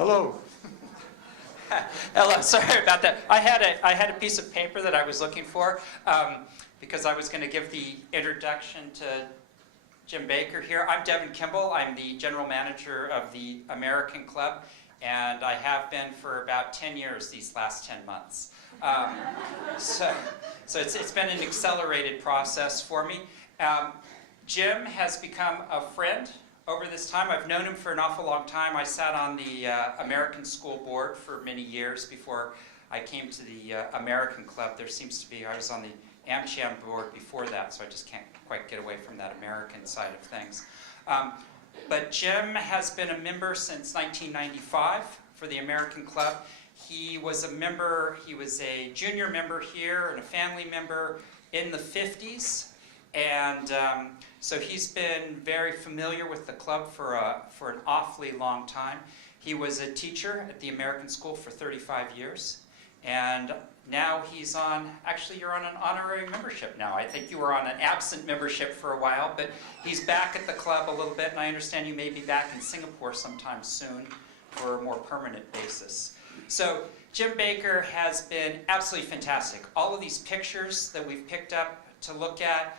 Hello. Hello, sorry about that. I had a piece of paper that I was looking for because I was going to give the introduction to Jim Baker here. I'm Devin Kimball. I'm the general manager of the American Club, and I have been for about 10 years these last 10 months. So it's been an accelerated process for me. Jim has become a friend over this time. I've known him for an awful long time. I sat on the American School Board for many years before I came to the American Club. There seems to be, I was on the AmCham board before that, so I just can't quite get away from that American side of things. But Jim has been a member since 1995 for the American Club. He was a member, he was a junior member here and a family member in the 50s. And so he's been very familiar with the club for an awfully long time. He was a teacher at the American School for 35 years. And now he's on, actually you're on an honorary membership now. I think you were on an absent membership for a while, but he's back at the club a little bit, and I understand you may be back in Singapore sometime soon for a more permanent basis. So Jim Baker has been absolutely fantastic. All of these pictures that we've picked up to look at,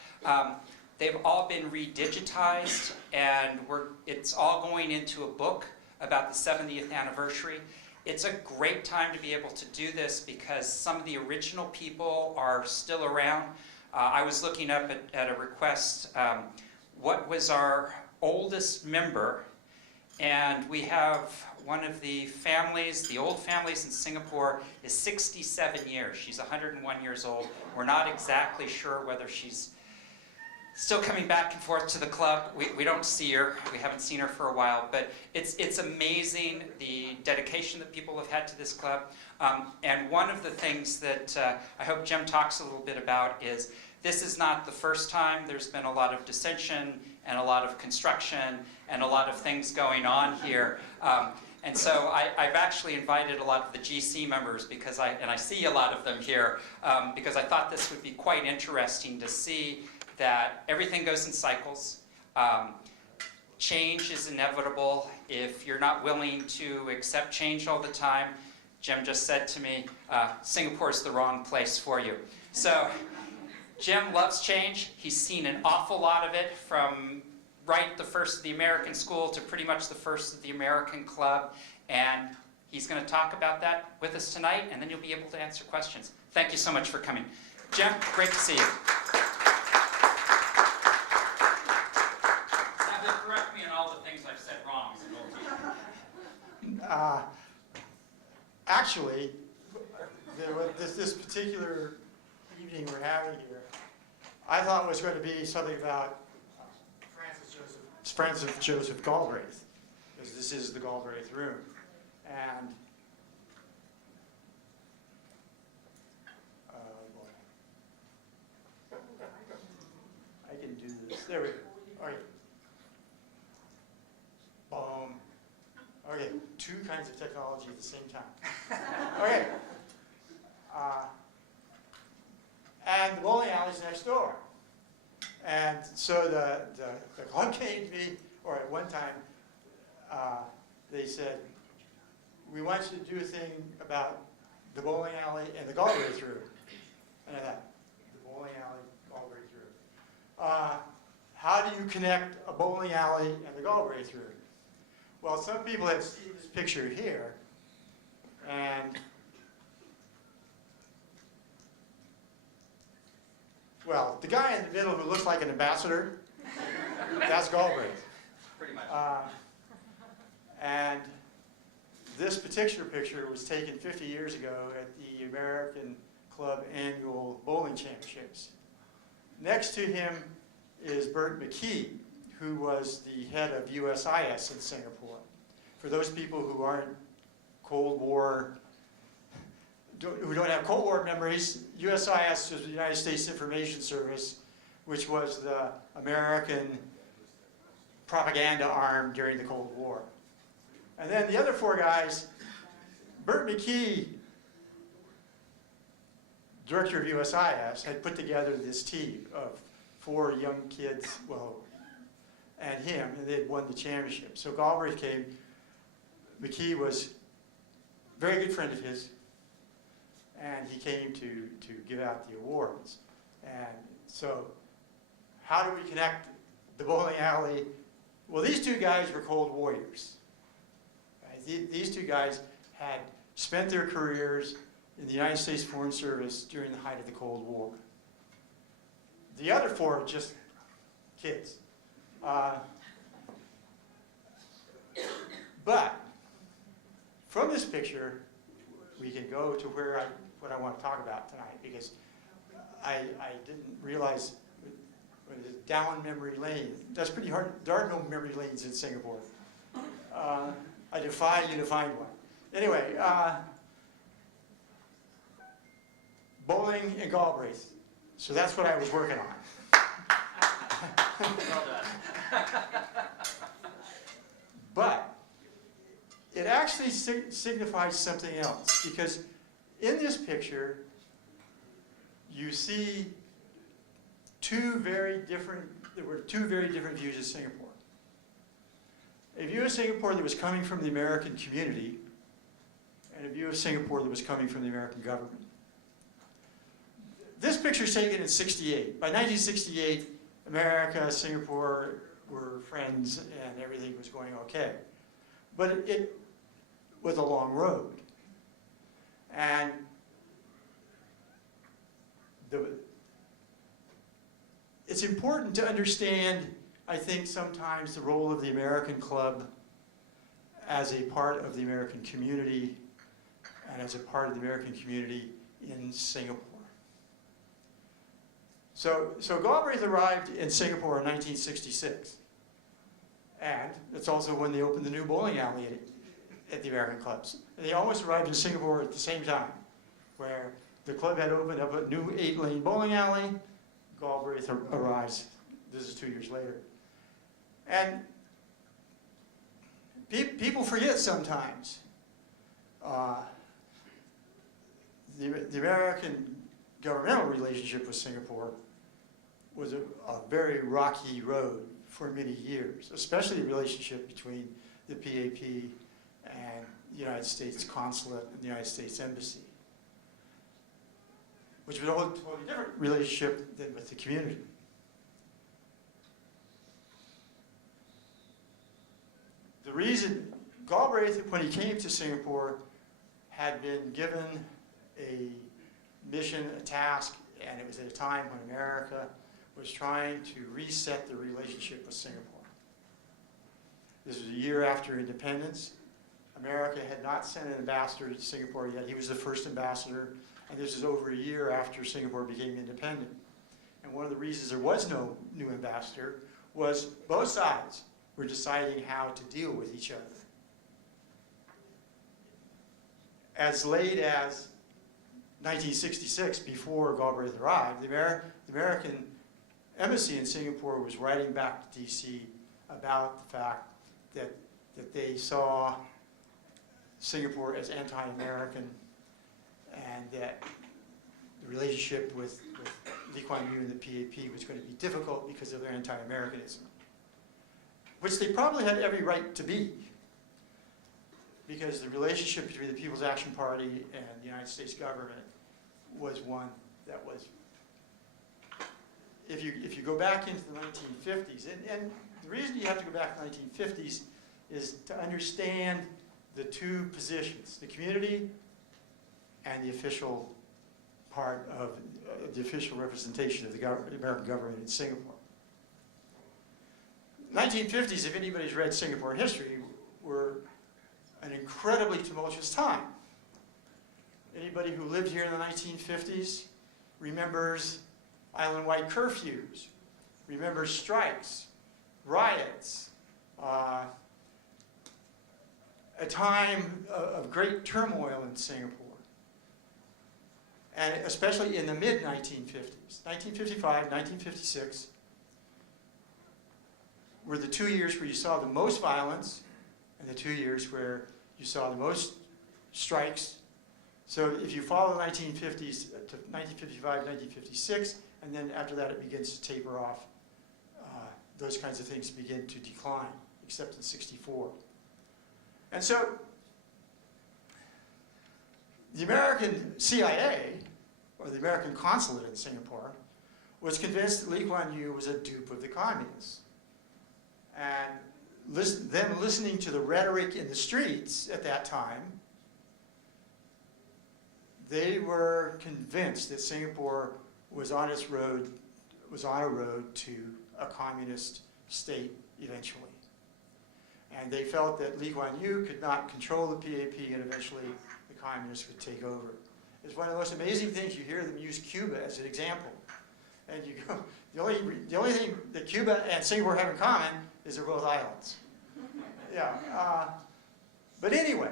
they've all been redigitized, and it's all going into a book about the 70th anniversary. It's a great time to be able to do this because some of the original people are still around. I was looking up at a request, what was our oldest member, and we have one of the families, the old families in Singapore, is 67 years. She's 101 years old. We're not exactly sure whether she's still coming back and forth to the club. We don't see her. We haven't seen her for a while, but it's amazing the dedication that people have had to this club. And one of the things that I hope Jim talks a little bit about is this is not the first time. There's been a lot of dissension and a lot of construction and a lot of things going on here. And so I've actually invited a lot of the GC members because I see a lot of them here because I thought this would be quite interesting to see that everything goes in cycles. Change is inevitable. If you're not willing to accept change all the time, Jim just said to me, Singapore's the wrong place for you. So Jim loves change. He's seen an awful lot of it from right the first of the American School to pretty much the first of the American Club. And he's going to talk about that with us tonight, and then you'll be able to answer questions. Thank you so much for coming. Jim, great to see you. Correct me on all the things I've said wrong. Actually, this particular evening we're having here, I thought it was going to be something about Francis Joseph Galbraith, because this is the Galbraith room. And I can do this. There we go. All right. Boom. Okay, two kinds of technology at the same time. Okay. And the bowling alley's next door. And so the club came to me, or at one time, they said, we want you to do a thing about the bowling alley and the Galbraith room. And I thought, the bowling alley, Galbraith room. How do you connect a bowling alley and the Galbraith room? Well, some people have seen this picture here, and well, the guy in the middle who looks like an ambassador, that's Galbraith. Pretty much. And this particular picture was taken 50 years ago at the American Club Annual Bowling Championships. Next to him is Bert McKee, who was the head of USIS in Singapore. For those people who aren't Cold War, who don't have Cold War memories, USIS was the United States Information Service, which was the American propaganda arm during the Cold War. And then the other four guys, Bert McKee, director of USIS, had put together this team of 4 young kids, well, and him, and they had won the championship. So Galbraith came. McKee was a very good friend of his, and he came to give out the awards. And so how do we connect the bowling alley? Well, these two guys were Cold Warriors. Right? These two guys had spent their careers in the United States Foreign Service during the height of the Cold War. The other four are just kids. But from this picture, we can go to what I want to talk about tonight, because I didn't realize what is it, down memory lane. That's pretty hard. There are no memory lanes in Singapore. I defy you to find one. Anyway, bowling and Galbraith. So that's what I was working on. Well done. But it actually signifies something else, because in this picture, you see there were two very different views of Singapore. A view of Singapore that was coming from the American community, and a view of Singapore that was coming from the American government. This picture is taken in '68. By 1968, America, Singapore were friends and everything was going okay. But it was a long road. And it's important to understand, I think, sometimes the role of the American club as a part of the American community and as a part of the American community in Singapore. So Galbraith arrived in Singapore in 1966. And that's also when they opened the new bowling alley at the American clubs. And they almost arrived in Singapore at the same time, where the club had opened up a new 8-lane bowling alley. Galbraith arrives. This is 2 years later. And people forget sometimes. The American governmental relationship with Singapore was a very rocky road for many years, especially the relationship between the PAP and the United States Consulate and the United States Embassy, which was a totally different relationship than with the community. The reason Galbraith, when he came to Singapore, had been given a mission, a task, and it was at a time when America was trying to reset the relationship with Singapore. This was a year after independence. America had not sent an ambassador to Singapore yet. He was the first ambassador, and this is over a year after Singapore became independent. And one of the reasons there was no new ambassador was both sides were deciding how to deal with each other. As late as 1966, before Galbraith arrived, the American embassy in Singapore was writing back to DC about the fact that they saw Singapore as anti-American, and that the relationship with Lee Kuan Yew and the PAP was going to be difficult because of their anti-Americanism, which they probably had every right to be, because the relationship between the People's Action Party and the United States government was one that was, if you go back into the 1950s, and the reason you have to go back to the 1950s is to understand the two positions, the community and the official part of the official representation of the American government in Singapore. 1950s, if anybody's read Singapore history, were an incredibly tumultuous time. Anybody who lived here in the 1950s remembers island-wide curfews, remembers strikes, riots, a time of great turmoil in Singapore, and especially in the mid-1950s. 1955, 1956 were the 2 years where you saw the most violence and the 2 years where you saw the most strikes. So if you follow the 1950s to 1955, 1956, and then after that it begins to taper off, those kinds of things begin to decline, except in '64. And so the American CIA, or the American consulate in Singapore, was convinced that Lee Kuan Yew was a dupe of the communists. And them listening to the rhetoric in the streets at that time, they were convinced that Singapore was on its road, was on a road to a communist state eventually. And they felt that Lee Kuan Yew could not control the PAP, and eventually the communists would take over. It's one of the most amazing things. You hear them use Cuba as an example. And you go, the only thing that Cuba and Singapore have in common is they're both islands. Yeah. But anyway,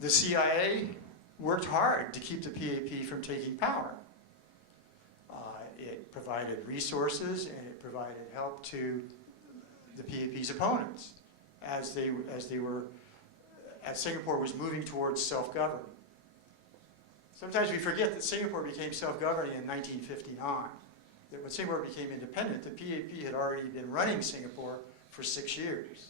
the CIA worked hard to keep the PAP from taking power. It provided resources and it provided help to the PAP's opponents as Singapore was moving towards self-governing. Sometimes we forget that Singapore became self-governing in 1959. That when Singapore became independent, the PAP had already been running Singapore for 6 years.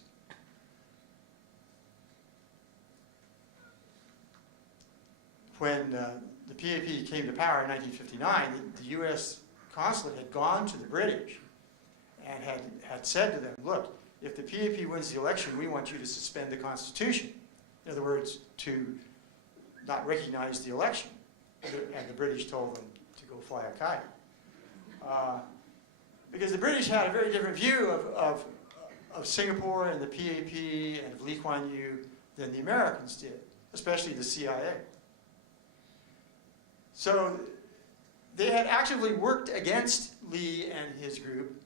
When the PAP came to power in 1959, the U.S. consulate had gone to the British and had said to them, look, if the PAP wins the election, we want you to suspend the Constitution. In other words, to not recognize the election. And the British told them to go fly a kite. Because the British had a very different view of Singapore and the PAP and of Lee Kuan Yew than the Americans did, especially the CIA. So they had actively worked against Lee and his group,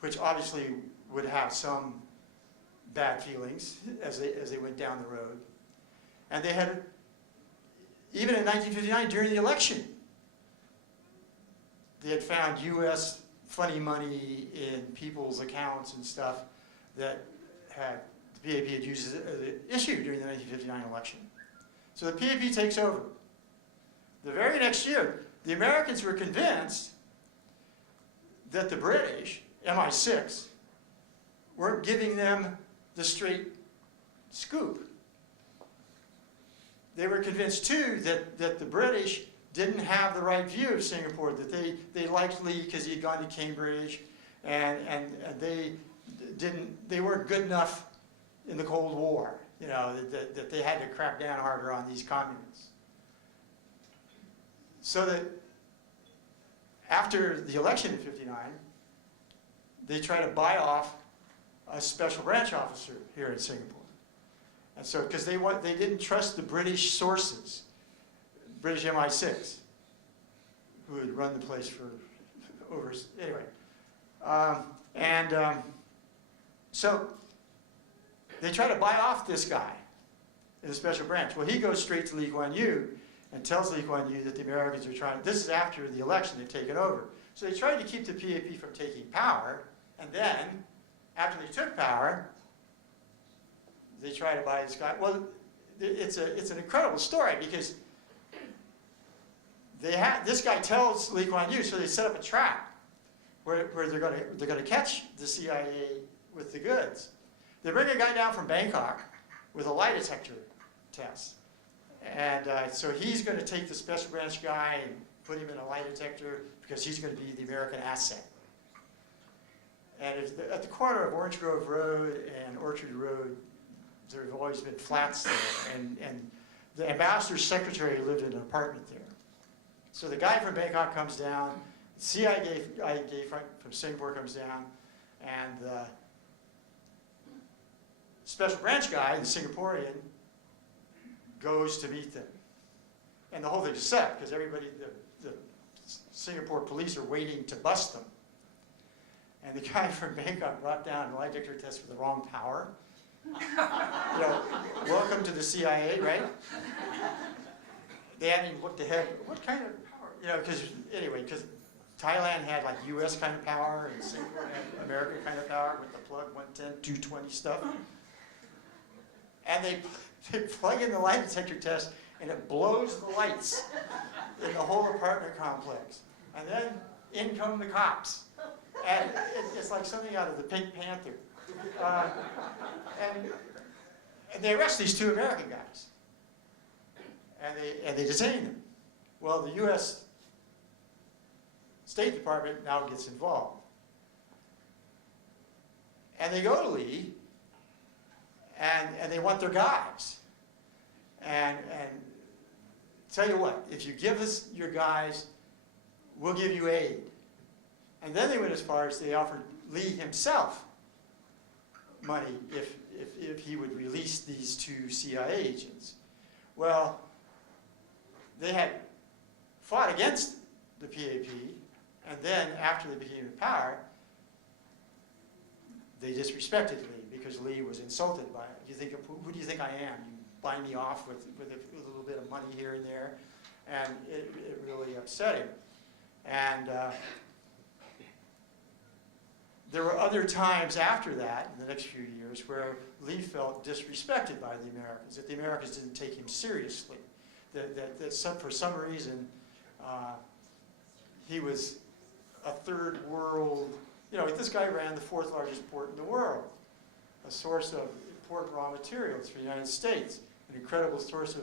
which obviously would have some bad feelings as they went down the road. And they had, even in 1959, during the election, they had found U.S. funny money in people's accounts and stuff that the PAP had used as an issue during the 1959 election. So the PAP takes over. The very next year, the Americans were convinced that the British, MI6, weren't giving them the straight scoop. They were convinced, too, that the British didn't have the right view of Singapore, that they liked Lee because he had gone to Cambridge, and they weren't good enough in the Cold War, you know, that they had to crack down harder on these communists. So that after the election in '59, they tried to buy off a special branch officer here in Singapore. And so, because they didn't trust the British sources, British MI6, who had run the place for over, anyway. So they try to buy off this guy in the special branch. Well, he goes straight to Lee Kuan Yew and tells Lee Kuan Yew that the Americans are trying, this is after the election, they've taken over. So they tried to keep the PAP from taking power, and then, after they took power, they try to buy this guy. Well, it's an incredible story because this guy tells Lee Kuan Yew, so they set up a trap where they're going to catch the CIA with the goods. They bring a guy down from Bangkok with a lie detector test. And so he's going to take the special branch guy and put him in a lie detector because he's going to be the American asset. And at the corner of Orange Grove Road and Orchard Road, there have always been flats there. And the ambassador's secretary lived in an apartment there. So the guy from Bangkok comes down, the CIA guy from Singapore comes down, and the special branch guy, the Singaporean, goes to meet them. And the whole thing is set because everybody, the Singapore police are waiting to bust them. And the guy from Bangkok brought down a lie detector test with the wrong power. You know, welcome to the CIA, right? They hadn't even looked ahead. What kind of power? You know, because Thailand had like U.S. kind of power and Singapore had American kind of power with the plug 110, 220 stuff. And they plug in the lie detector test and it blows the lights in the whole apartment complex. And then in come the cops. And it's like something out of the Pink Panther. And they arrest these two American guys. And they detain them. Well, the U.S. State Department now gets involved. And they go to Lee, and they want their guys. And tell you what, if you give us your guys, we'll give you aid. And then they went as far as they offered Lee himself money if he would release these two CIA agents. Well, they had fought against the PAP, and then after they became in power, they disrespected Lee because Lee was insulted by it. Who do you think I am? You buy me off with a little bit of money here and there, and it really upset him. And there were other times after that, in the next few years, where Lee felt disrespected by the Americans, that the Americans didn't take him seriously, that for some reason he was a third world, this guy ran the fourth largest port in the world, a source of important raw materials for the United States, an incredible source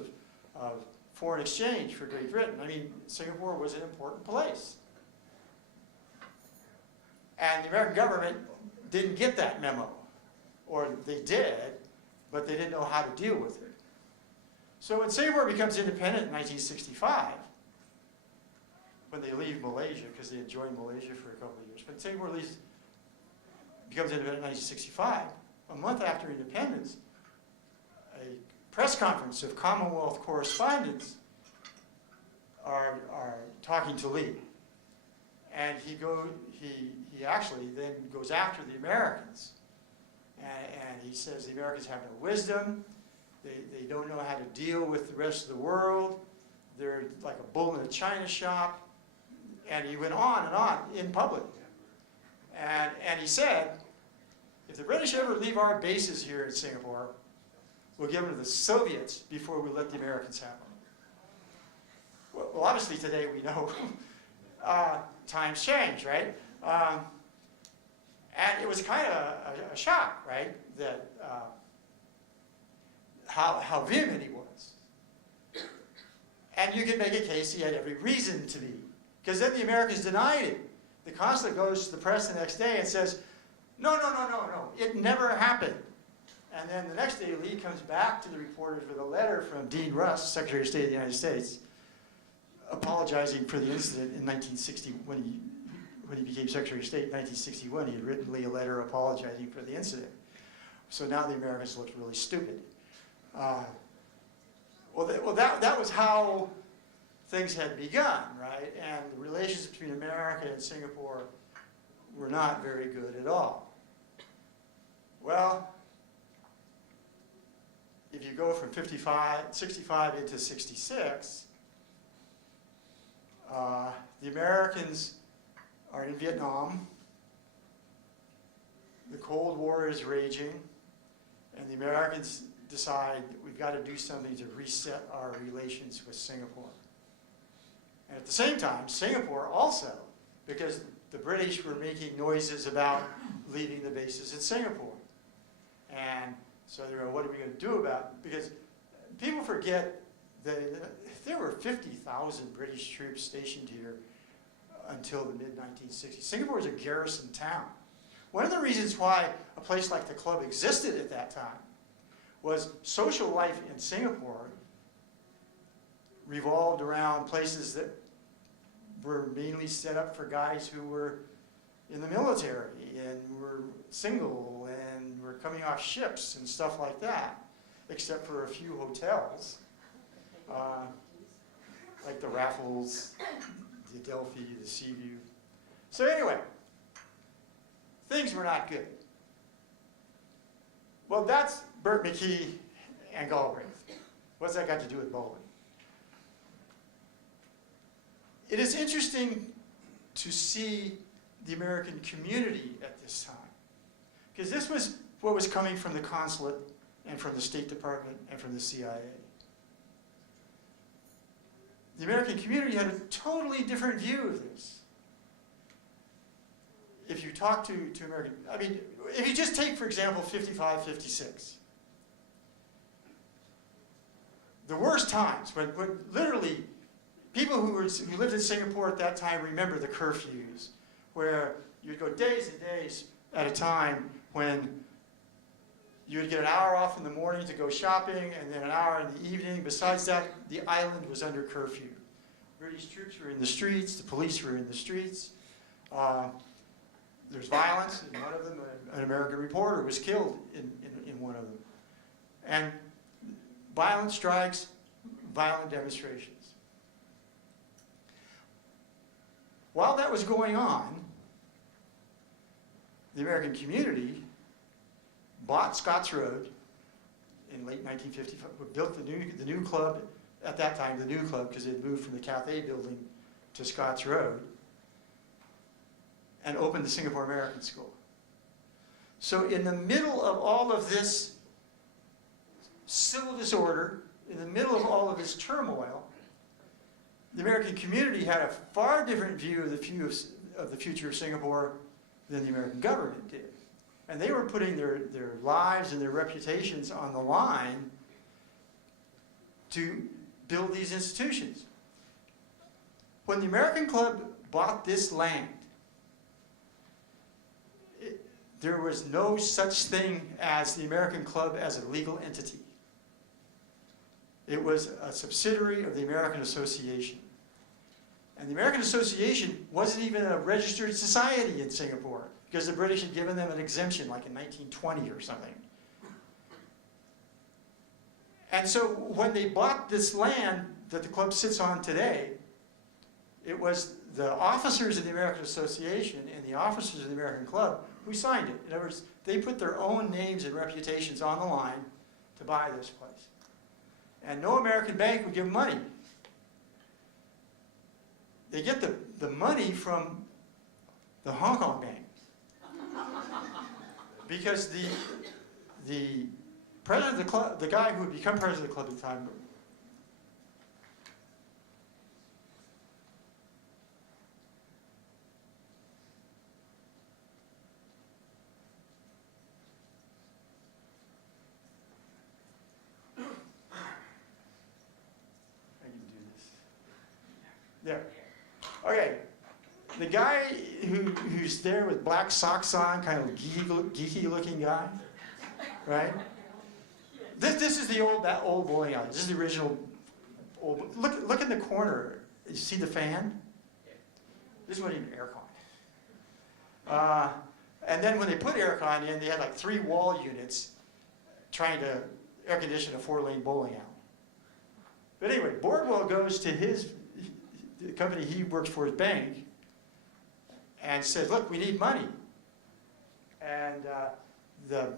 of foreign exchange for Great Britain. I mean, Singapore was an important place. And the American government didn't get that memo. Or they did, but they didn't know how to deal with it. So when Singapore becomes independent in 1965, when they leave Malaysia, because they had joined Malaysia for a couple of years, but Singapore becomes independent in 1965, a month after independence, a press conference of Commonwealth correspondents are talking to Lee. And he actually then goes after the Americans. And he says the Americans have no wisdom. They don't know how to deal with the rest of the world. They're like a bull in a china shop. And he went on and on in public. And he said, if the British ever leave our bases here in Singapore, we'll give them to the Soviets before we let the Americans have them. Well, obviously today we know times change, right? And it was kind of a shock, right, that how vehement he was. And you could make a case he had every reason to be, because then the Americans denied it. The consulate goes to the press the next day and says, no, it never happened. And then the next day, Lee comes back to the reporters with a letter from Dean Rusk, Secretary of State of the United States, apologizing for the incident in 1960 when he became Secretary of State in 1961. He had written Lee a letter apologizing for the incident. So now the Americans looked really stupid. That was how things had begun, right? And the relations between America and Singapore were not very good at all. Well, if you go from 65 into 66, the Americans are in Vietnam, the Cold War is raging, and the Americans decide that we've got to do something to reset our relations with Singapore. And at the same time, Singapore also, because the British were making noises about leaving the bases in Singapore. And so they were, what are we going to do about it? Because people forget that there were 50,000 British troops stationed here until the mid-1960s. Singapore was a garrison town. One of the reasons why a place like the club existed at that time was social life in Singapore revolved around places that were mainly set up for guys who were in the military and were single and were coming off ships and stuff like that, except for a few hotels, like the Raffles, the Adelphi, the Seaview. So anyway, things were not good. Well, that's Burt McKee and Galbraith. What's that got to do with bowling? It is interesting to see the American community at this time, because this was what was coming from the consulate and from the State Department and from the CIA. The American community had a totally different view of this. If you talk to American, I mean, if you just take, for example, 55, 56, the worst times, when literally people who lived in Singapore at that time remember the curfews, where you'd go days and days at a time when you would get an hour off in the morning to go shopping and then an hour in the evening. Besides that, the island was under curfew. British troops were in the streets, the police were in the streets. There's violence. In one of them, an American reporter was killed in one of them. And violent strikes, violent demonstrations. While that was going on, the American community bought Scotts Road in late 1955, built the new club, at that time the new club, because it moved from the Cathay building to Scotts Road, and opened the Singapore American School. So in the middle of all of this civil disorder, in the middle of all of this turmoil, the American community had a far different view of the future of Singapore than the American government did. And they were putting their lives and their reputations on the line to build these institutions. When the American Club bought this land, there was no such thing as the American Club as a legal entity. It was a subsidiary of the American Association. And the American Association wasn't even a registered society in Singapore, because the British had given them an exemption like in 1920 or something. And so when they bought this land that the club sits on today, it was the officers of the American Association and the officers of the American Club who signed it. In other words, they put their own names and reputations on the line to buy this place. And no American bank would give them money. They get the money from the Hong Kong Bank. Because the president of the club, the guy who would become president of the club at the time, I can do this. There. Okay. The guy who's there with black socks on, kind of geeky looking guy, right? This is that old bowling alley. This is the original old. Look in the corner. You see the fan? This wasn't even aircon. And then when they put aircon in, they had like 3 wall units trying to air condition a 4-lane bowling alley. But anyway, Boardwell goes to the company he works for, his bank, and says, look, we need money. And the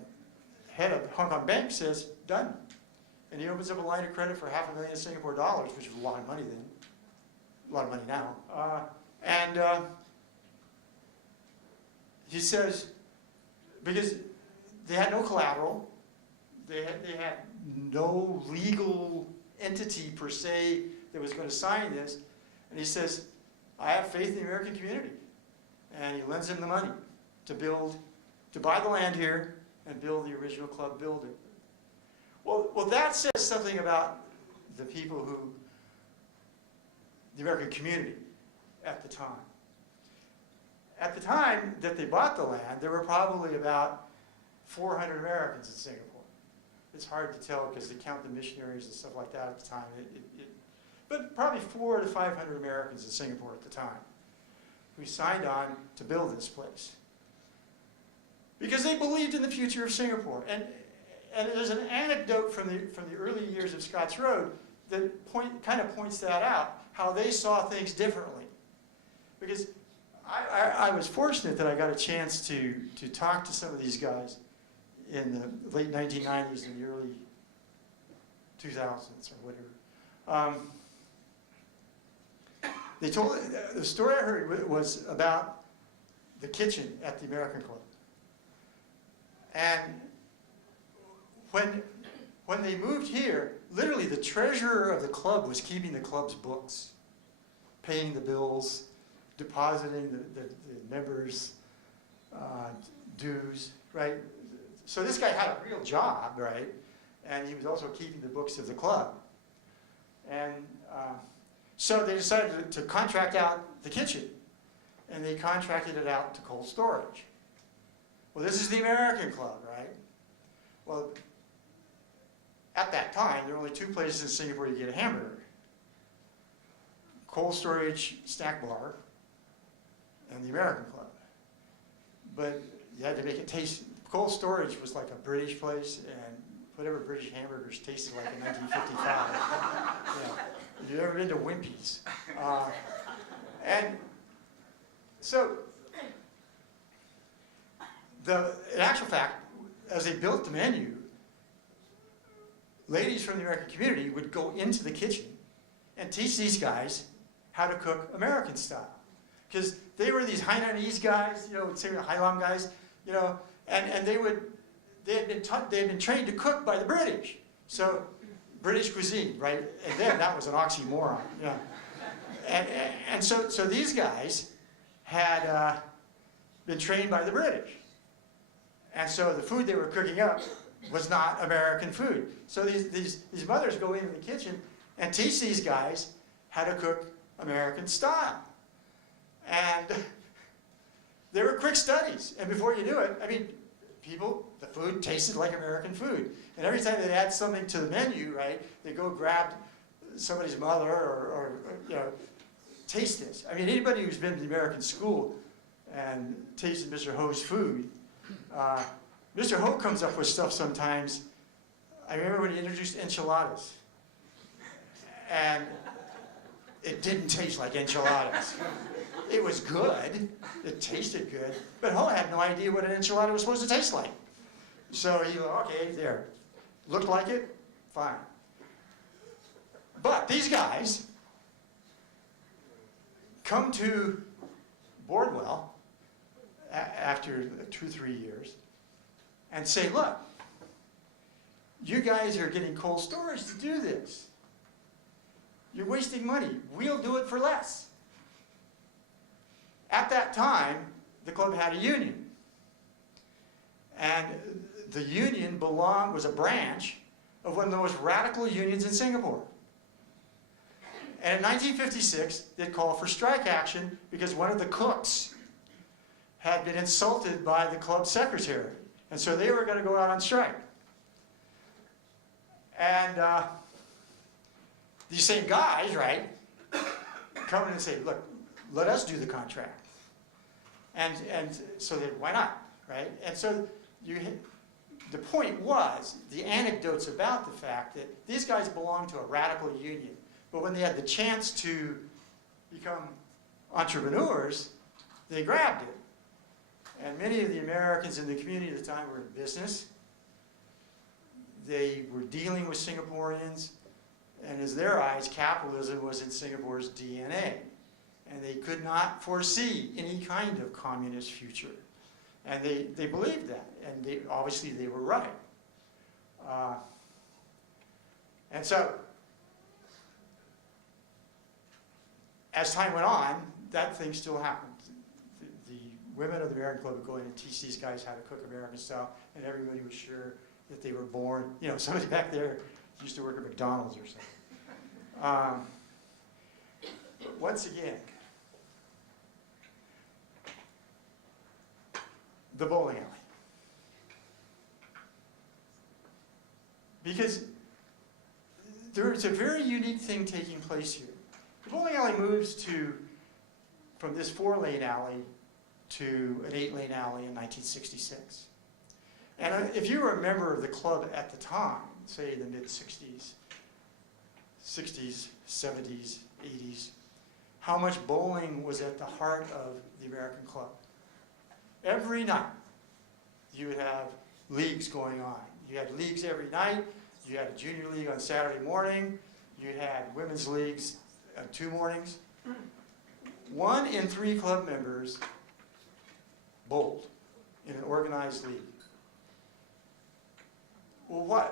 head of Hong Kong Bank says, done. And he opens up a line of credit for $500,000 Singapore dollars, which was a lot of money then. A lot of money now. And he says, because they had no collateral, they had no legal entity per se that was going to sign this, and he says, I have faith in the American community. And he lends him the money to buy the land here and build the original club building. Well, that says something about the people the American community at the time. At the time that they bought the land, there were probably about 400 Americans in Singapore. It's hard to tell because they count the missionaries and stuff like that at the time. But probably 400 to 500 Americans in Singapore at the time who signed on to build this place. Because they believed in the future of Singapore. And there's an anecdote from the early years of Scotts Road that kind of points that out, how they saw things differently. Because I was fortunate that I got a chance to talk to some of these guys in the late 1990s and the early 2000s or whatever. They told, the story I heard was about the kitchen at the American Club. And when they moved here, literally the treasurer of the club was keeping the club's books, paying the bills, depositing the members' dues, right? So this guy had a real job, right? And he was also keeping the books of the club. And so they decided to contract out the kitchen, and they contracted it out to cold storage. Well, this is the American Club, right? Well, at that time, there were only two places in Singapore you get a hamburger. Cold storage snack bar and the American Club. But you had to make it taste. Cold storage was like a British place, and whatever British hamburgers tasted like in 1955. Yeah. If you've ever been to Wimpy's. And so, in actual fact, as they built the menu, ladies from the American community would go into the kitchen and teach these guys how to cook American style. Because they were these Hainanese guys, you know, Hailam guys, you know, and they had been trained to cook by the British. So, British cuisine, right? And then that was an oxymoron, yeah. And so these guys had been trained by the British. And so the food they were cooking up was not American food. So these mothers go into the kitchen and teach these guys how to cook American style. And they were quick studies. And before you knew it, I mean, the food tasted like American food. And every time they'd add something to the menu, right, they'd go grab somebody's mother or you know, taste this. I mean, anybody who's been to the American school and tasted Mr. Ho's food, Mr. Ho comes up with stuff sometimes. I remember when he introduced enchiladas. And it didn't taste like enchiladas. It was good. It tasted good. But Ho had no idea what an enchilada was supposed to taste like. So he went, okay, there. Looked like it? Fine. But these guys come to Boardwell after 2-3 years and say, look, you guys are getting cold storage to do this. You're wasting money. We'll do it for less. At that time, the club had a union. And the union was a branch of one of the most radical unions in Singapore. And in 1956, they called for strike action because one of the cooks had been insulted by the club secretary. And so they were going to go out on strike. And these same guys, right, come in and say, look, let us do the contract. And so they, why not, right? And so the point was, the anecdotes about the fact that these guys belonged to a radical union, but when they had the chance to become entrepreneurs, they grabbed it. And many of the Americans in the community at the time were in business. They were dealing with Singaporeans, and as their eyes, capitalism was in Singapore's DNA. And they could not foresee any kind of communist future. And they believed that, and obviously they were right. And so, as time went on, that thing still happened. The women of the American Club would go in and teach these guys how to cook American style, and everybody was sure that they were born, you know, somebody back there used to work at McDonald's or something. But once again, the bowling alley. Because there's a very unique thing taking place here. The bowling alley moves from this 4-lane alley to an 8-lane alley in 1966. And if you were a member of the club at the time, say the mid-60s, 60s, 70s, 80s, how much bowling was at the heart of the American club. Every night, you would have leagues going on. You had leagues every night. You had a junior league on Saturday morning. You had women's leagues on 2 mornings. 1 in 3 club members bowled in an organized league. Well,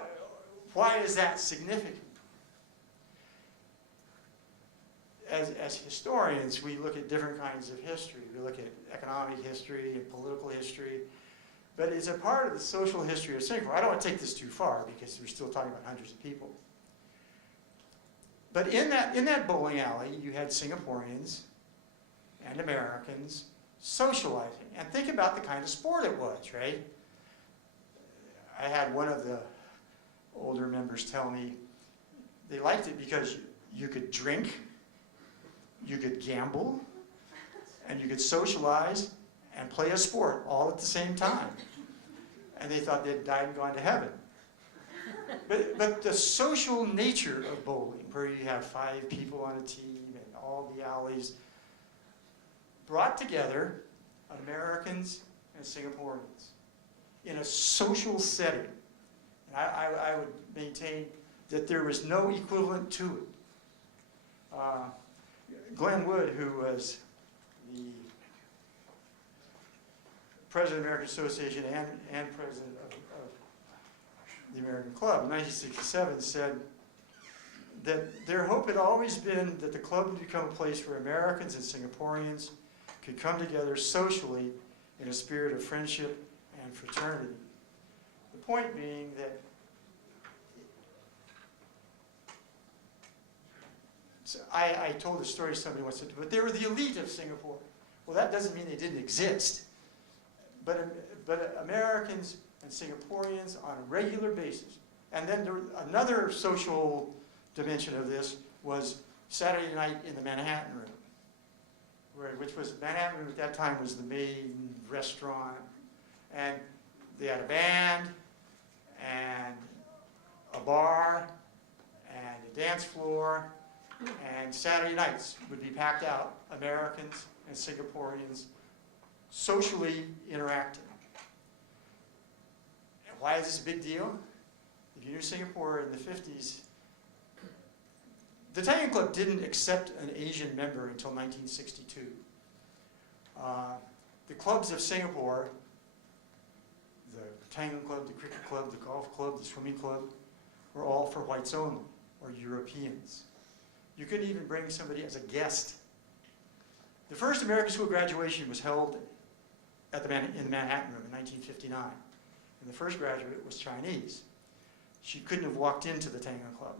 why is that significant? As historians, we look at different kinds of history. We look at economic history and political history, but it's a part of the social history of Singapore. I don't want to take this too far because we're still talking about hundreds of people. But in that bowling alley, you had Singaporeans and Americans socializing. And think about the kind of sport it was, right? I had one of the older members tell me they liked it because you could drink, you could gamble, and you could socialize and play a sport all at the same time. And they thought they'd died and gone to heaven. But the social nature of bowling, where you have 5 people on a team and all the alleys, brought together Americans and Singaporeans in a social setting. And I would maintain that there was no equivalent to it. Glenn Wood, who was the president of the American Association and president of the American Club in 1967, said that their hope had always been that the club would become a place where Americans and Singaporeans could come together socially in a spirit of friendship and fraternity. The point being that I told the story to somebody once, but they were the elite of Singapore. Well, that doesn't mean they didn't exist. But Americans and Singaporeans on a regular basis. And then another social dimension of this was Saturday night in the Manhattan Room, which was, Manhattan Room at that time was the main restaurant. And they had a band and a bar and a dance floor. And Saturday nights would be packed out, Americans and Singaporeans socially interacting. And why is this a big deal? If you knew Singapore in the 50s, the Tangan Club didn't accept an Asian member until 1962. The clubs of Singapore, the Tangan Club, the Cricket Club, the Golf Club, the Swimming Club, were all for whites only, or Europeans. You couldn't even bring somebody as a guest. The first American school graduation was held in the Manhattan Room in 1959. And the first graduate was Chinese. She couldn't have walked into the Tangan Club.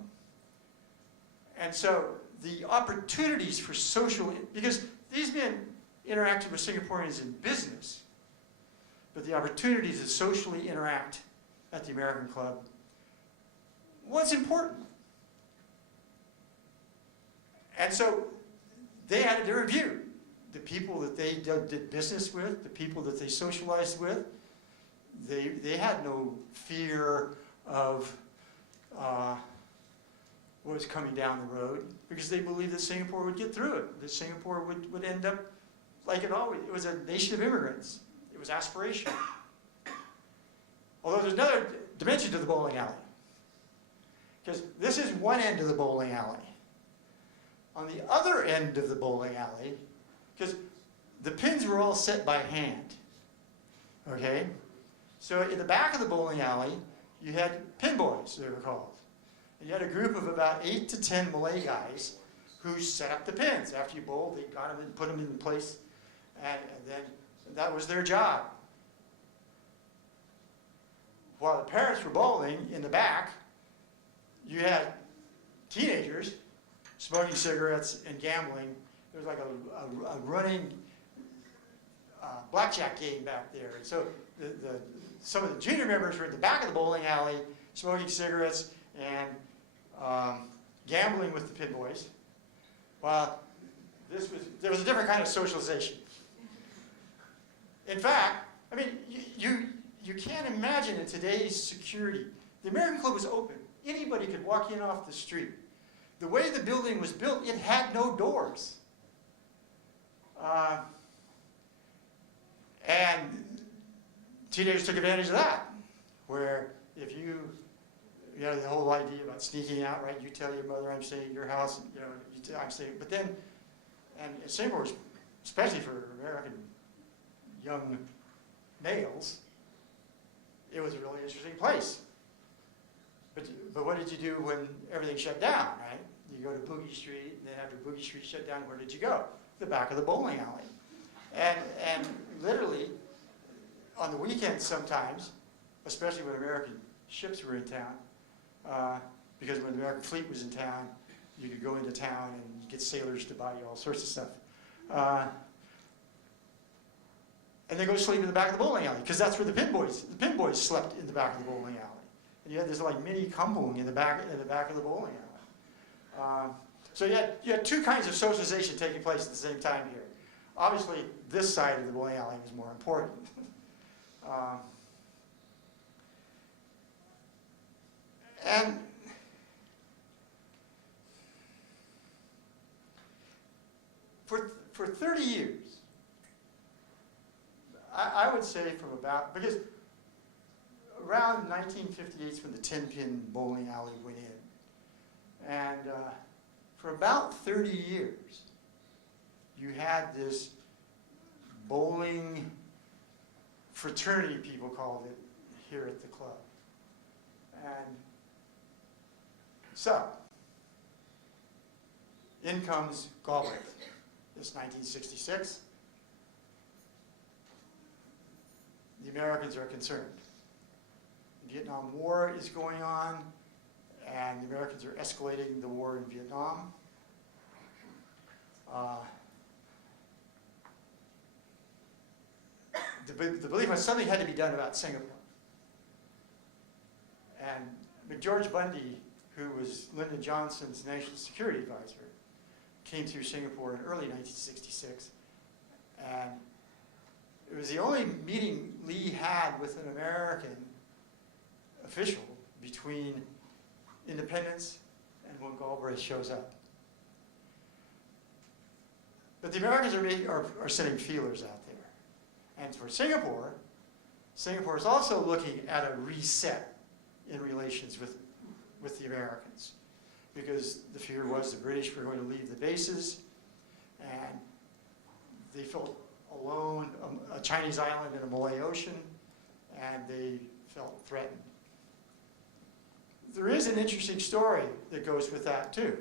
And so the opportunities for social, because these men interacted with Singaporeans in business, but the opportunities to socially interact at the American Club was important. And so they had their view. The people that they did business with, the people that they socialized with, they had no fear of what was coming down the road, because they believed that Singapore would get through it, that Singapore would end up like it always. It was a nation of immigrants. It was aspirational. Although there's another dimension to the bowling alley, because this is one end of the bowling alley. On the other end of the bowling alley, because the pins were all set by hand, okay? So in the back of the bowling alley, you had pin boys, they were called. And you had a group of about 8 to 10 Malay guys who set up the pins. After you bowled, they got them and put them in place, and then that was their job. While the parents were bowling in the back, you had teenagers smoking cigarettes and gambling. There was like a running blackjack game back there. And so some of the junior members were at the back of the bowling alley smoking cigarettes and gambling with the pin boys. While there was a different kind of socialization. In fact, I mean, you can't imagine in today's security. The American Club was open. Anybody could walk in off the street. The way the building was built, it had no doors. And teenagers took advantage of that, where if you know, the whole idea about sneaking out, right? You tell your mother, I'm staying at your house, you know, I'm staying, but then, and Singapore, especially for American young males, it was a really interesting place. But what did you do when everything shut down, right? You go to Boogie Street, and then after Boogie Street shut down, where did you go? The back of the bowling alley. And literally, on the weekends sometimes, especially when American ships were in town, because when the American fleet was in town, You could go into town and get sailors to buy you all sorts of stuff. And they go sleep in the back of the bowling alley, because that's where the pin boys slept, in the back of the bowling alley. And you had this like mini kampung in the back of the bowling alley. So you had two kinds of socialization taking place at the same time here. Obviously, this side of the bowling alley was more important. And for 30 years, I would say from about, because around 1958 is when the 10-pin bowling alley went in. And for about 30 years, you had this bowling fraternity, people called it, here at the club. And so, in comes Galbraith. It's 1966. The Americans are concerned. The Vietnam War is going on, and the Americans are escalating the war in Vietnam. The belief was something had to be done about Singapore. And McGeorge Bundy, who was Lyndon Johnson's national security advisor, came through Singapore in early 1966. And it was the only meeting Lee had with an American official between independence and when Galbraith shows up. But the Americans are sending feelers out there. And for Singapore, Singapore is also looking at a reset in relations with the Americans, because the fear was the British were going to leave the bases, and they felt alone, a Chinese island in a Malay Ocean, and they felt threatened. There is an interesting story that goes with that too.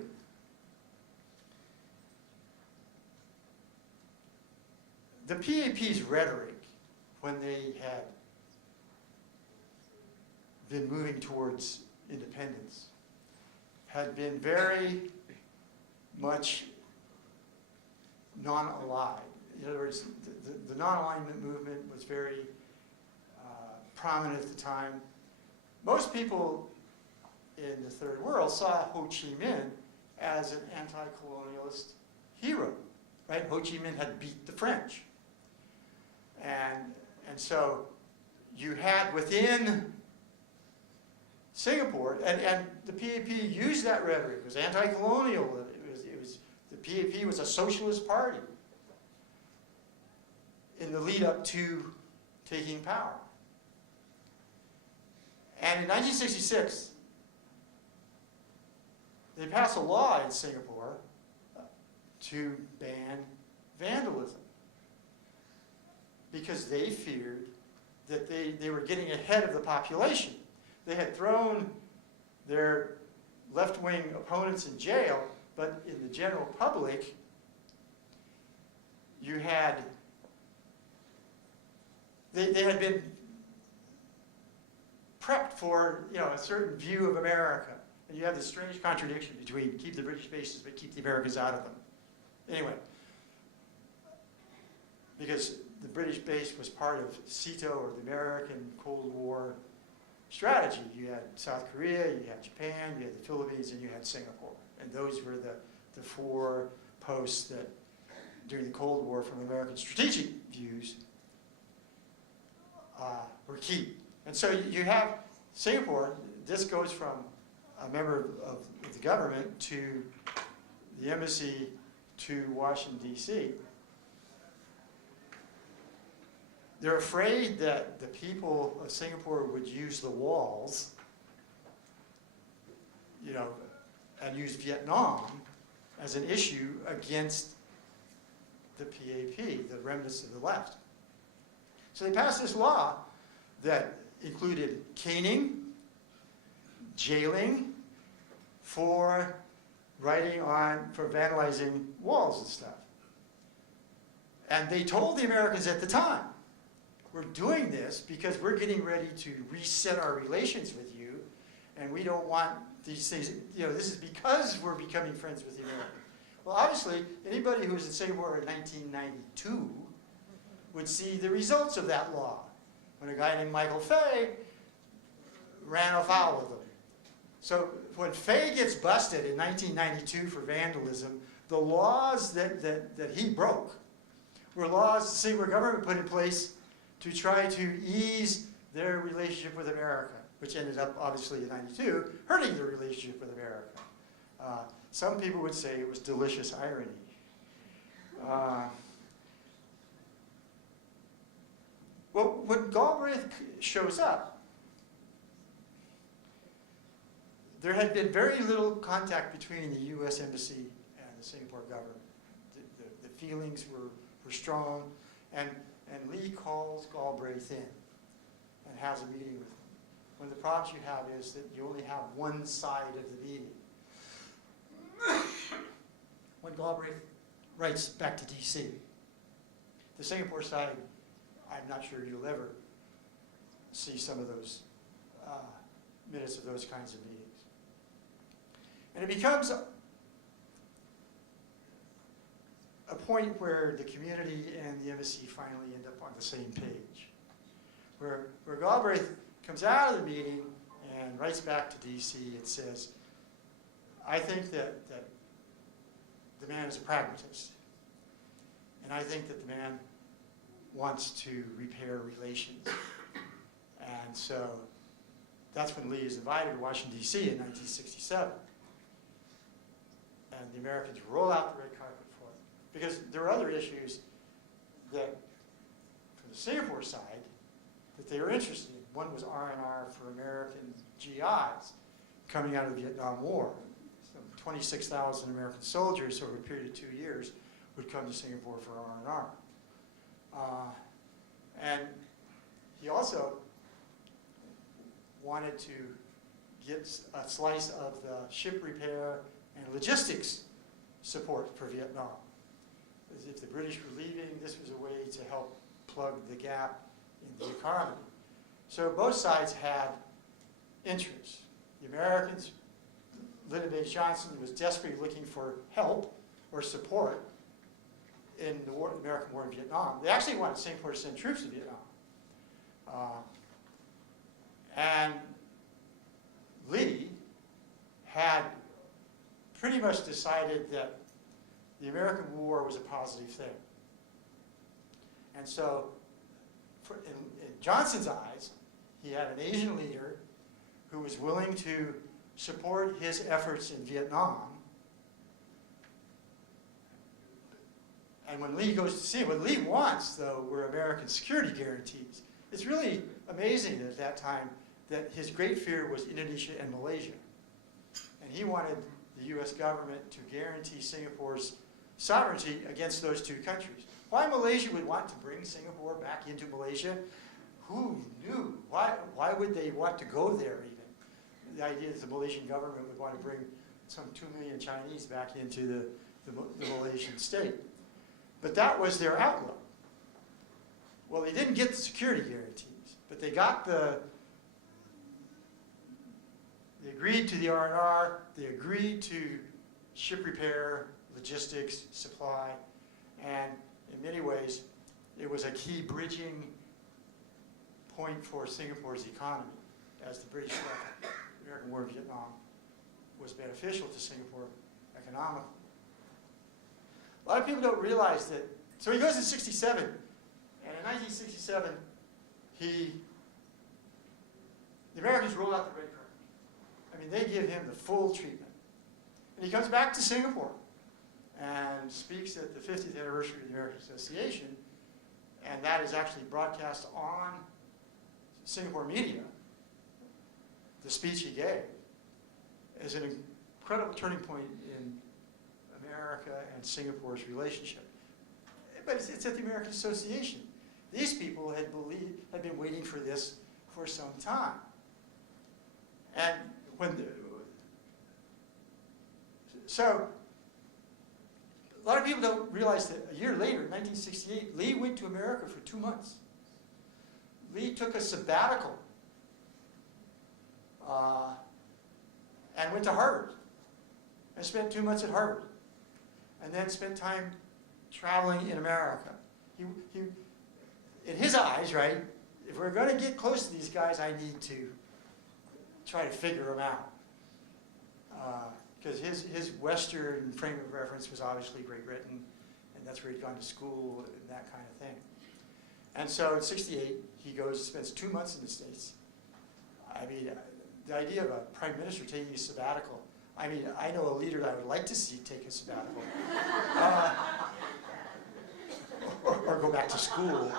The PAP's rhetoric, when they had been moving towards independence, had been very much non-aligned. In other words, the non-alignment movement was very prominent at the time. Most people in the Third World saw Ho Chi Minh as an anti-colonialist hero, right? Ho Chi Minh had beat the French. And so you had within Singapore, and the PAP used that rhetoric. It was anti-colonial. The PAP was a socialist party in the lead up to taking power. And in 1966, they passed a law in Singapore to ban vandalism, because they feared that they were getting ahead of the population. They had thrown their left-wing opponents in jail, but in the general public, you had, they had been prepped for, a certain view of America. And you have this strange contradiction between keep the British bases but keep the Americans out of them. Anyway, because the British base was part of CETO, or the American Cold War strategy. You had South Korea, you had Japan, you had the Philippines, and you had Singapore. And those were the four posts that, during the Cold War, from American strategic views, were key. And so you have Singapore. This goes from a member of the government to the embassy to Washington, D.C. They're afraid that the people of Singapore would use the walls, and use Vietnam as an issue against the PAP, the remnants of the left. So they passed this law that included caning, jailing for vandalizing walls and stuff. And they told the Americans at the time, we're doing this because we're getting ready to reset our relations with you, and we don't want these things, this is because we're becoming friends with the Americans. Well, obviously, anybody who was in Singapore in 1992 would see the results of that law, when a guy named Michael Fay ran afoul of them. So when Fay gets busted in 1992 for vandalism, the laws that he broke were laws the Singapore government put in place to try to ease their relationship with America, which ended up, obviously, in 92, hurting their relationship with America. Some people would say it was delicious irony. Well, when Galbraith shows up, there had been very little contact between the U.S. Embassy and the Singapore government. The feelings were strong, and Lee calls Galbraith in and has a meeting with him. One of the problems you have is that you only have one side of the meeting. When Galbraith writes back to D.C., the Singapore side, I'm not sure you'll ever see some of those minutes of those kinds of meetings. And it becomes a point where the community and the embassy finally end up on the same page, where Galbraith comes out of the meeting and writes back to D.C. and says, I think that the man is a pragmatist, and I think that the man wants to repair relations. And so that's when Lee is invited to Washington, D.C. in 1967. And the Americans roll out the red carpet for him. Because there are other issues that, from the Singapore side, that they were interested in. One was R&R for American GIs coming out of the Vietnam War. Some 26,000 American soldiers over a period of 2 years would come to Singapore for R&R. And he also wanted to get a slice of the ship repair and logistics support for Vietnam. As if the British were leaving, this was a way to help plug the gap in the economy. So both sides had interests. The Americans, Lyndon Baines Johnson was desperately looking for help or support in the American war in Vietnam. They actually wanted Singapore to send troops to Vietnam. And Lee had pretty much decided that the American war was a positive thing. And so, in Johnson's eyes, he had an Asian leader who was willing to support his efforts in Vietnam. And when Lee goes to see him, what Lee wants, though, were American security guarantees. It's really amazing at that time that his great fear was Indonesia and Malaysia. And he wanted the U.S. government to guarantee Singapore's sovereignty against those two countries. Why Malaysia would want to bring Singapore back into Malaysia? Who knew? Why would they want to go there even? The idea that the Malaysian government would want to bring some 2 million Chinese back into the Malaysian state. But that was their outlook. Well, they didn't get the security guarantees, but they got they agreed to the R&R, they agreed to ship repair, logistics, supply, and in many ways, it was a key bridging point for Singapore's economy, as the British left. The American War in Vietnam was beneficial to Singapore economically. A lot of people don't realize that. So he goes in 67, and in 1967, the Americans roll out the red carpet. I mean, they give him the full treatment. And he comes back to Singapore and speaks at the 50th anniversary of the American Association, and that is actually broadcast on Singapore media. The speech he gave is an incredible turning point in America and Singapore's relationship. But it's at the American Association. These people had been waiting for this for some time. And so a lot of people don't realize that a year later, in 1968, Lee went to America for 2 months. Lee took a sabbatical. and went to Harvard and spent 2 months at Harvard and then spent time traveling in America. In his eyes, right, if we're going to get close to these guys, I need to try to figure them out. Because his Western frame of reference was obviously Great Britain, and that's where he'd gone to school and that kind of thing. And so in '68, he goes, spends 2 months in the States. I mean, the idea of a prime minister taking a sabbatical, I mean, I know a leader that I would like to see take a sabbatical. Or go back to school.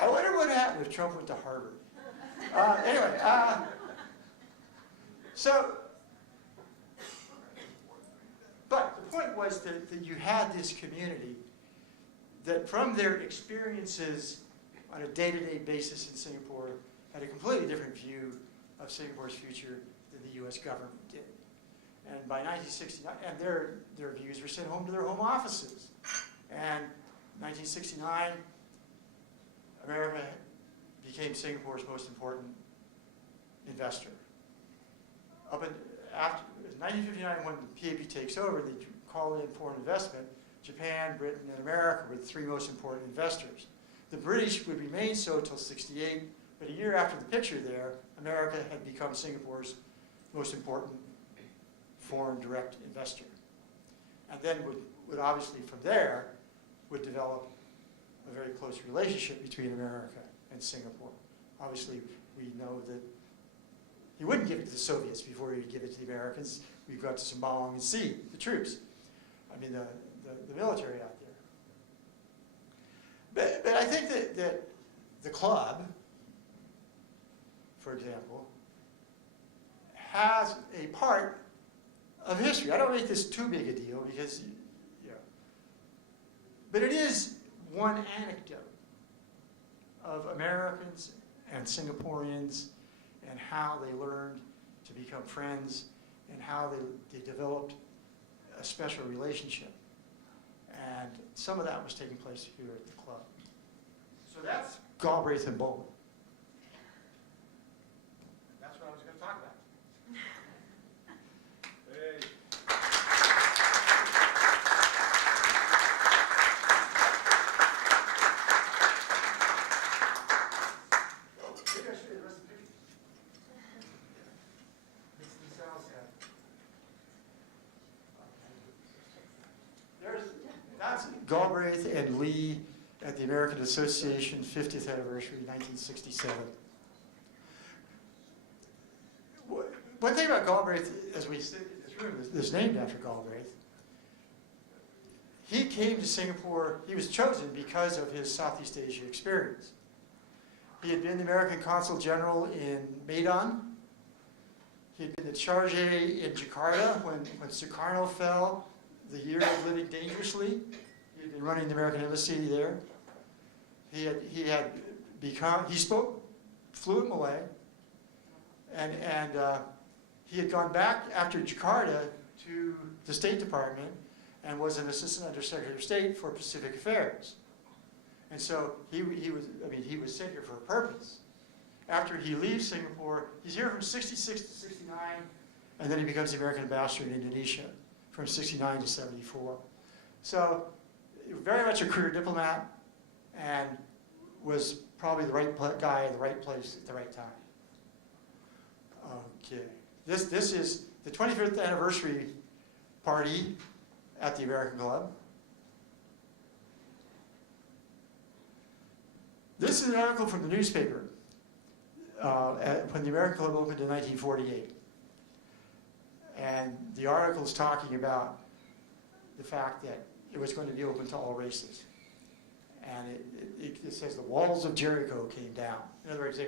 I wonder what happened if Trump went to Harvard. Anyway, but the point was that you had this community that from their experiences on a day-to-day basis in Singapore had a completely different view of Singapore's future than the U.S. government did. And by 1969, and their views were sent home to their home offices. And 1969, America became Singapore's most important investor. Up in, after 1959, when the PAP takes over, they call in foreign investment. Japan, Britain, and America were the three most important investors. The British would remain so till '68, but a year after the picture there, America had become Singapore's most important foreign direct investor. And then would obviously from there would develop a very close relationship between America and Singapore. Obviously, we know that he wouldn't give it to the Soviets before he would give it to the Americans. We've got to Sembawang and see the troops. I mean, the military out there. But I think that the club, for example, has a part of history. I don't make this too big a deal because, you know, but it is one anecdote of Americans and Singaporeans and how they learned to become friends and how they developed a special relationship. And some of that was taking place here at the club. So that's Galbraith and Bowling. That's what I was going to talk about. Hey. That's Galbraith and Lee at the American Association 50th anniversary, 1967. One thing about Galbraith, as we sit in this room, is named after Galbraith. He came to Singapore, he was chosen because of his Southeast Asia experience. He had been the American Consul General in Medan. He had been the charge in Jakarta when Sukarno fell, the year of living dangerously. He had been running the American embassy there. He spoke fluent Malay, and he had gone back after Jakarta to the State Department and was an assistant undersecretary of state for Pacific Affairs. And so he was sent here for a purpose. After he leaves Singapore, he's here from '66 to '69, and then he becomes the American ambassador in Indonesia from '69 to '74. So very much a career diplomat, and was probably the right guy in the right place at the right time. Okay, this is the 25th anniversary party at the American Club. This is an article from the newspaper when the American Club opened in 1948. And the article is talking about the fact that it was going to be open to all races. And it says the walls of Jericho came down. In other words,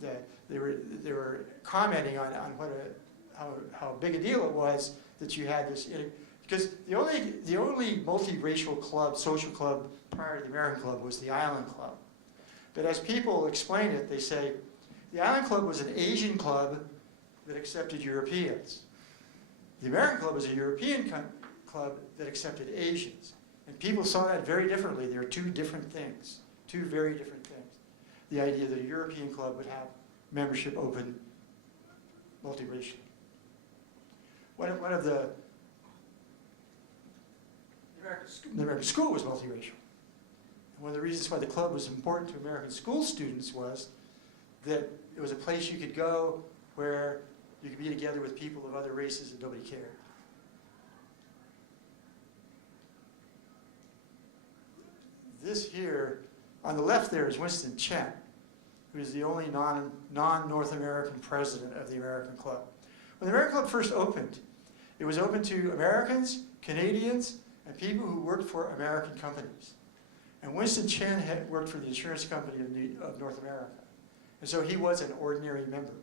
they were commenting on how big a deal it was that you had this, because the only multiracial club, social club prior to the American Club was the Island Club. But as people explain it, they say the Island Club was an Asian club that accepted Europeans. The American Club was a European club that accepted Asians. And people saw that very differently. They were two different things, two very different things. The idea that a European club would have membership open multiracially. One of the American school was multiracial. And one of the reasons why the club was important to American school students was that it was a place you could go where you could be together with people of other races and nobody cared. This here, on the left there, is Winston Chen, who is the only non-North American president of the American Club. When the American Club first opened, it was open to Americans, Canadians, and people who worked for American companies. And Winston Chen had worked for the insurance company of North America. And so he was an ordinary member.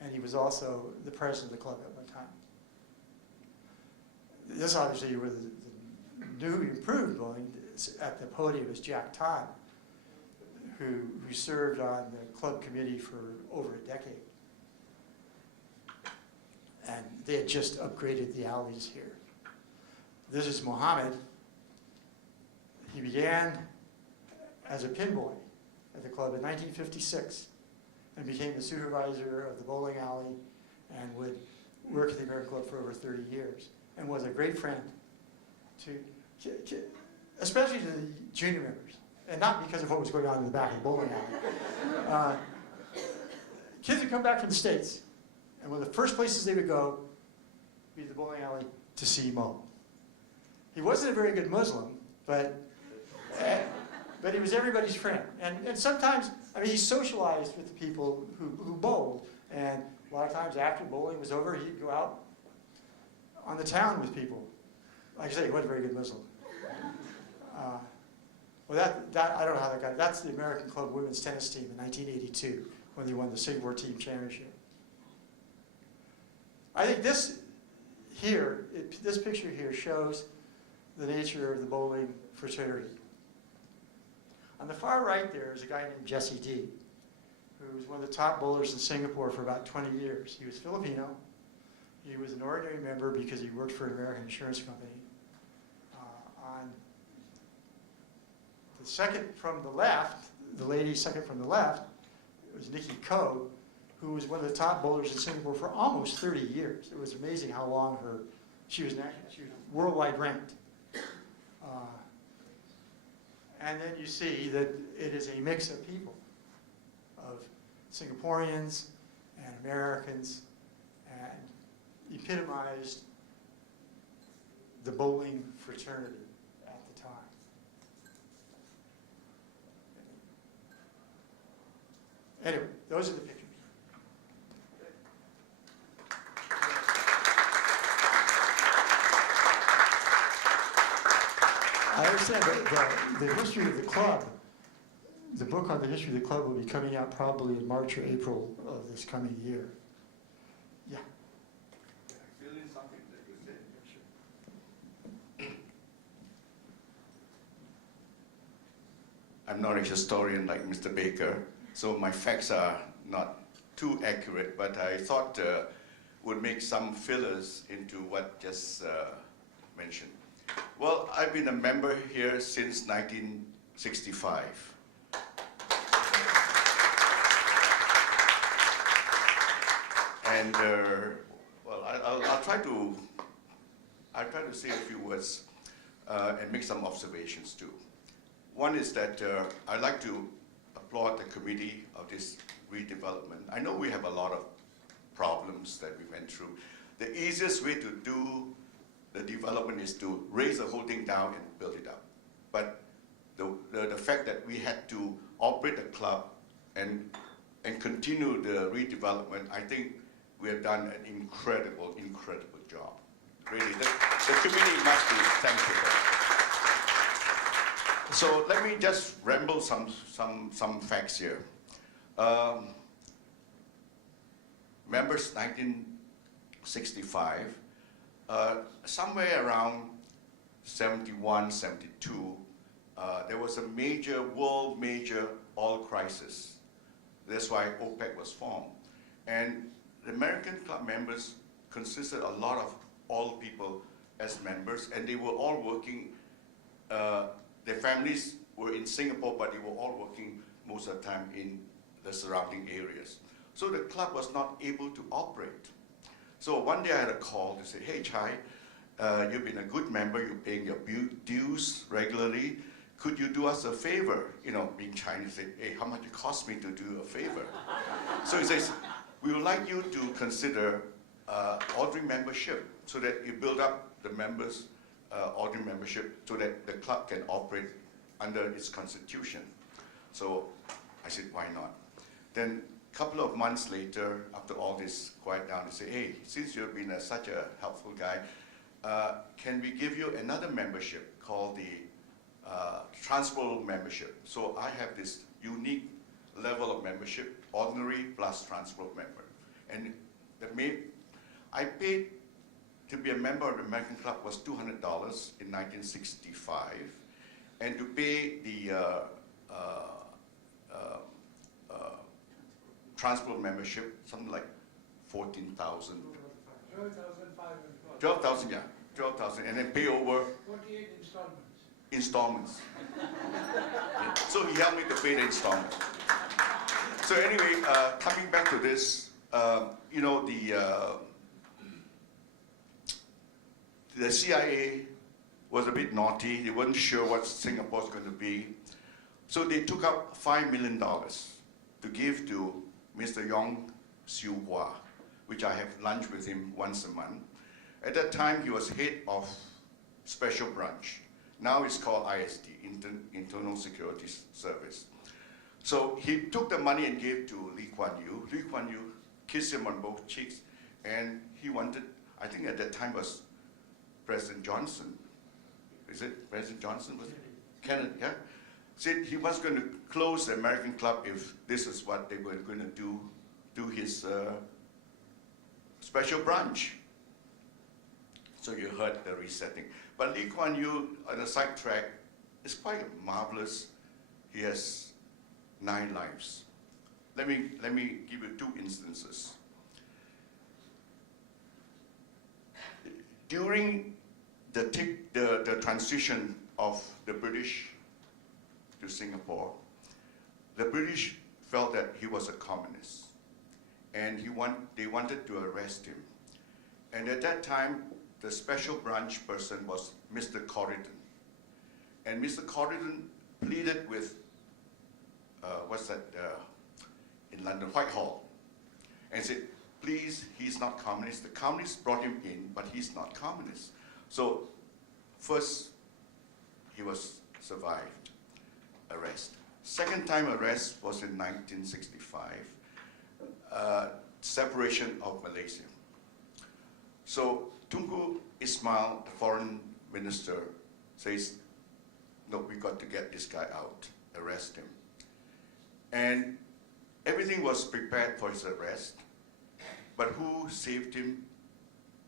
And he was also the president of the club at one time. This obviously was the new improved bowling. At the podium is Jack Todd, who served on the club committee for over a decade. And they had just upgraded the alleys here. This is Mohammed. He began as a pin boy at the club in 1956 and became the supervisor of the bowling alley and would work at the American Club for over 30 years and was a great friend to, especially to the junior members, and not because of what was going on in the back of the bowling alley. Kids would come back from the States, and one of the first places they would go would be the bowling alley to see Mo. He wasn't a very good Muslim, but he was everybody's friend. And sometimes, I mean, he socialized with the people who bowled, and a lot of times after bowling was over, he'd go out on the town with people. Like I say, he wasn't a very good Muslim. Well, I don't know how that got. That's the American Club women's tennis team in 1982 when they won the Singapore team championship. I think this picture here shows the nature of the bowling fraternity. On the far right there is a guy named Jesse D, who was one of the top bowlers in Singapore for about 20 years. He was Filipino. He was an ordinary member because he worked for an American insurance company. On the second from the left, the lady second from the left, was Nikki Ko, who was one of the top bowlers in Singapore for almost 30 years. It was amazing how long she was worldwide ranked. And then you see that it is a mix of people, of Singaporeans and Americans, and epitomized the bowling fraternity at the time. Anyway, those are the pictures. I understand that the history of the club, the book on the history of the club will be coming out probably in March or April of this coming year. Yeah. Fill in something that you said. I'm not a historian like Mr. Baker, so my facts are not too accurate, but I thought would make some fillers into what just mentioned. Well, I've been a member here since 1965. And well, I'll try to say a few words and make some observations too. One is that I'd like to applaud the committee of this redevelopment. I know we have a lot of problems that we went through. The easiest way to do the development is to raise the whole thing down and build it up. But the fact that we had to operate the club and continue the redevelopment, I think we have done an incredible job. Really, the committee must be thankful for that. So let me just ramble some facts here. Members 1965, somewhere around 71, 72, there was a world major oil crisis. That's why OPEC was formed. And the American club members consisted a lot of oil people as members, and they were all working, their families were in Singapore, but they were all working most of the time in the surrounding areas. So the club was not able to operate. So one day I had a call to say, hey Chai, you've been a good member, you're paying your dues regularly. Could you do us a favor? You know, being Chinese, say, hey, how much it costs me to do a favor? So he says, we would like you to consider ordering membership so that you build up the members' ordering membership so that the club can operate under its constitution. So I said, why not? Then a couple of months later, after all this quiet down, they say, hey, since you've been such a helpful guy, can we give you another membership called the transferable membership? So I have this unique level of membership, ordinary plus transferable member. And I paid to be a member of the American Club was $200 in 1965, and to pay the transferable membership, something like 14,000. 12,000, yeah, 12,000, and then pay over 48 installments. installments. Yeah. So he helped me to pay the installment. So anyway, coming back to this, you know, the CIA was a bit naughty. They weren't sure what Singapore was going to be. So they took out $5 million to give to Mr. Yong Siu Hua, which I have lunch with him once a month. At that time, he was head of special branch. Now it's called ISD, Internal Security Service. So he took the money and gave to Lee Kuan Yew. Lee Kuan Yew kissed him on both cheeks, and he wanted, I think at that time was President Johnson. Is it President Johnson? Was it? Kennedy, yeah? Said he was going to close the American Club if this is what they were going to do his special branch. So you heard the resetting. But Lee Kuan Yew, on a sidetrack, is quite marvelous. He has 9 lives. Let me give you 2 instances. During the transition of the British to Singapore, the British felt that he was a communist, and they wanted to arrest him. And at that time, the special branch person was Mr. Corridon. And Mr. Corridon pleaded with, in London, Whitehall, and said, please, he's not communist. The communists brought him in, but he's not communist. So first, he was survived arrest. Second time arrest was in 1965, separation of Malaysia. So Tunku Ismail, the foreign minister, says, no, we got to get this guy out, arrest him. And everything was prepared for his arrest, but who saved him?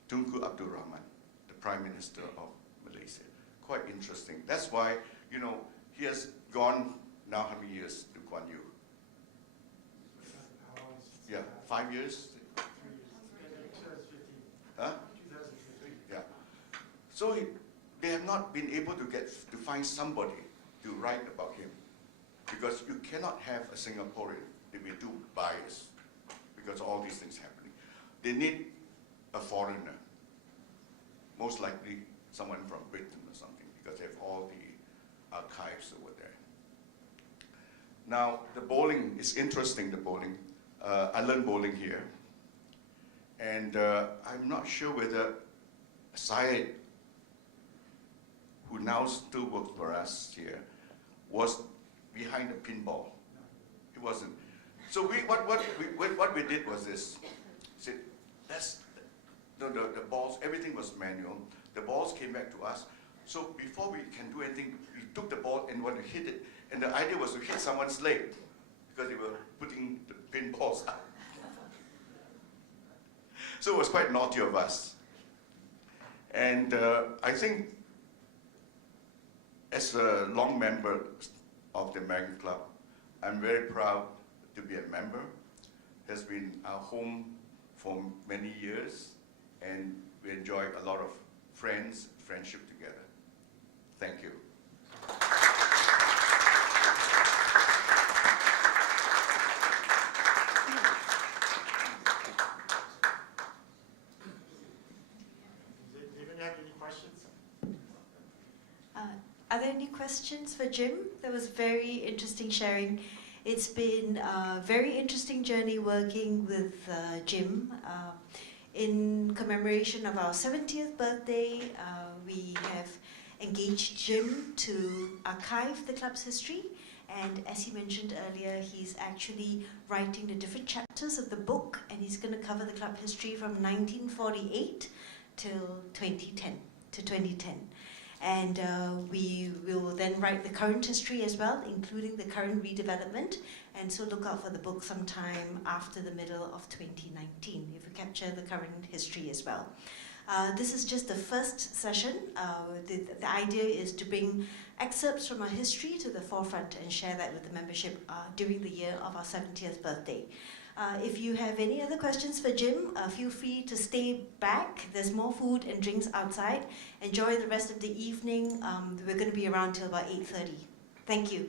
Tunku Abdul Rahman, the Prime Minister of Malaysia. Quite interesting. That's why, you know, he has gone now how many years to Kuan Yew? Yeah, 5 years? Huh? Yeah. So they have not been able to find somebody to write about him, because you cannot have a Singaporean to be too biased because all these things happening. They need a foreigner, most likely someone from Britain or something, because they have all the archives over there. Now, the bowling is interesting, the bowling. I learned bowling here. And I'm not sure whether Syed, who now still works for us here, was behind the pinball. He wasn't. So what we did was this. We said, the balls, everything was manual. The balls came back to us. So before we can do anything, we took the ball and wanted to hit it. And the idea was to hit someone's leg, because they were putting the pinballs up. So it was quite naughty of us. And I think as a long member of the American Club, I'm very proud to be a member. It has been our home for many years, and we enjoy a lot of friendship together. Thank you. questions for Jim? That was very interesting sharing. It's been a very interesting journey working with Jim. In commemoration of our 70th birthday, we have engaged Jim to archive the club's history. And as he mentioned earlier, he's actually writing the different chapters of the book, and he's going to cover the club history from 1948 till 2010. And we will then write the current history as well, including the current redevelopment. And so look out for the book sometime after the middle of 2019, if we capture the current history as well. This is just the first session. The idea is to bring excerpts from our history to the forefront and share that with the membership during the year of our 70th birthday. If you have any other questions for Jim, feel free to stay back. There's more food and drinks outside. Enjoy the rest of the evening. We're going to be around till about 8:30. Thank you.